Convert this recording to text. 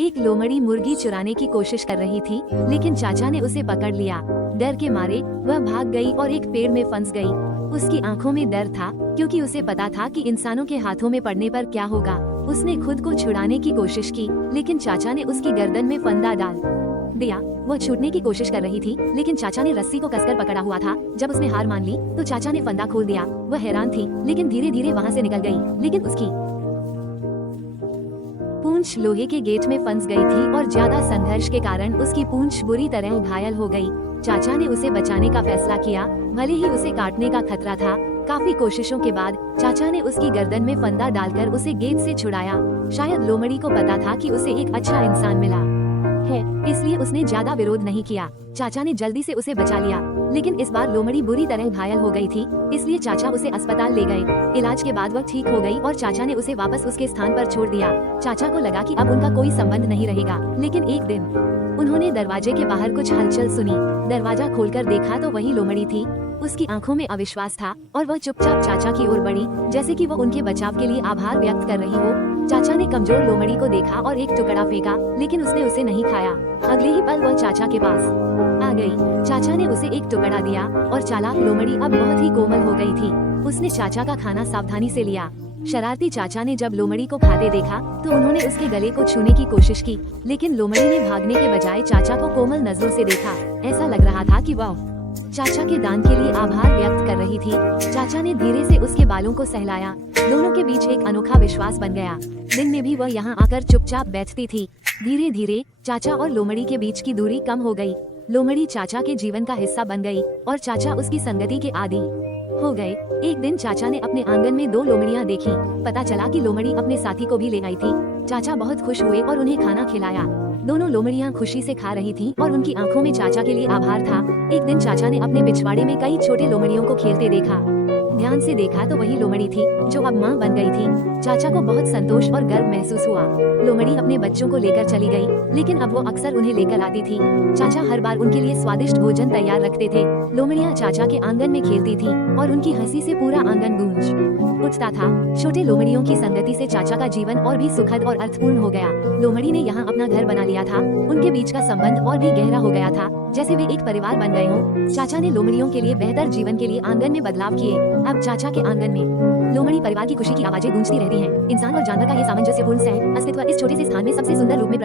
एक लोमड़ी मुर्गी चुराने की कोशिश कर रही थी, लेकिन चाचा ने उसे पकड़ लिया। डर के मारे वह भाग गई और एक पेड़ में फंस गई। उसकी आंखों में डर था, क्योंकि उसे पता था कि इंसानों के हाथों में पड़ने पर क्या होगा। उसने खुद को छुड़ाने की कोशिश की, लेकिन चाचा ने उसकी गर्दन में फंदा डाल दिया। वह छूटने की कोशिश कर रही थी, लेकिन चाचा ने रस्सी को कसकर पकड़ा हुआ था। जब उसने हार मान ली, तो चाचा ने फंदा खोल दिया। वह हैरान थी, लेकिन धीरे धीरे वहाँ से निकल गई। लेकिन उसकी पूंछ लोहे के गेट में फंस गई थी और ज्यादा संघर्ष के कारण उसकी पूंछ बुरी तरह घायल हो गई। चाचा ने उसे बचाने का फैसला किया, भले ही उसे काटने का खतरा था। काफी कोशिशों के बाद चाचा ने उसकी गर्दन में फंदा डालकर उसे गेट से छुड़ाया। शायद लोमड़ी को पता था कि उसे एक अच्छा इंसान मिला है, इसलिए उसने ज्यादा विरोध नहीं किया। चाचा ने जल्दी से उसे बचा लिया, लेकिन इस बार लोमड़ी बुरी तरह घायल हो गई थी, इसलिए चाचा उसे अस्पताल ले गए। इलाज के बाद वह ठीक हो गई और चाचा ने उसे वापस उसके स्थान पर छोड़ दिया। चाचा को लगा कि अब उनका कोई संबंध नहीं रहेगा, लेकिन एक दिन उन्होंने दरवाजे के बाहर कुछ हलचल सुनी। दरवाजा खोलकर देखा तो वही लोमड़ी थी। उसकी आंखों में अविश्वास था और वह चुपचाप चाचा की ओर बढ़ी, जैसे कि वो उनके बचाव के लिए आभार व्यक्त कर रही हो। चाचा ने कमजोर लोमड़ी को देखा और एक टुकड़ा फेंका, लेकिन उसने उसे नहीं खाया। अगले ही पल वह चाचा के पास आ गई। चाचा ने उसे एक टुकड़ा दिया और चालाक लोमड़ी अब बहुत ही कोमल हो गई थी। उसने चाचा का खाना सावधानी से लिया। शरारती चाचा ने जब लोमड़ी को खाते देखा तो उन्होंने उसके गले को छूने की कोशिश की, लेकिन लोमड़ी ने भागने के बजाय चाचा को कोमल नजरों से देखा। ऐसा लग रहा था कि वह चाचा के दान के लिए आभार व्यक्त कर रही थी। चाचा ने धीरे से उसके बालों को सहलाया। दोनों के बीच एक अनोखा विश्वास बन गया। दिन में भी वह यहाँ आकर चुपचाप बैठती थी। धीरे धीरे चाचा और लोमड़ी के बीच की दूरी कम हो गई। लोमड़ी चाचा के जीवन का हिस्सा बन गई और चाचा उसकी संगति के आदी हो गए। एक दिन चाचा ने अपने आंगन में दो लोमड़ियां देखी। पता चला कि लोमड़ी अपने साथी को भी ले आई थी। चाचा बहुत खुश हुए और उन्हें खाना खिलाया। दोनों लोमड़ियां खुशी से खा रही थीं और उनकी आंखों में चाचा के लिए आभार था। एक दिन चाचा ने अपने पिछवाड़े में कई छोटे लोमड़ियों को खेलते देखा। ध्यान से देखा तो वही लोमड़ी थी जो अब माँ बन गई थी। चाचा को बहुत संतोष और गर्व महसूस हुआ। लोमड़ी अपने बच्चों को लेकर चली गई, लेकिन अब वो अक्सर उन्हें लेकर आती थी। चाचा हर बार उनके लिए स्वादिष्ट भोजन तैयार रखते थे। लोमड़ियाँ चाचा के आंगन में खेलती थी और उनकी हंसी से पूरा आंगन गूंज उठता था। छोटे लोमड़ियों की संगति से चाचा का जीवन और भी सुखद और अर्थपूर्ण हो गया। लोमड़ी ने यहाँ अपना घर बना लिया था। उनके बीच का संबंध और भी गहरा हो गया था, जैसे वे एक परिवार बन गए हों। चाचा ने लोमड़ियों के लिए बेहतर जीवन के लिए आंगन में बदलाव किए। अब चाचा के आंगन में लोमड़ी परिवार की खुशी की आवाजें गूंजती रहती हैं। इंसान और जानवर का ये सामंजस्यपूर्ण सह अस्तित्व इस छोटे से स्थान में सबसे सुंदर रूप में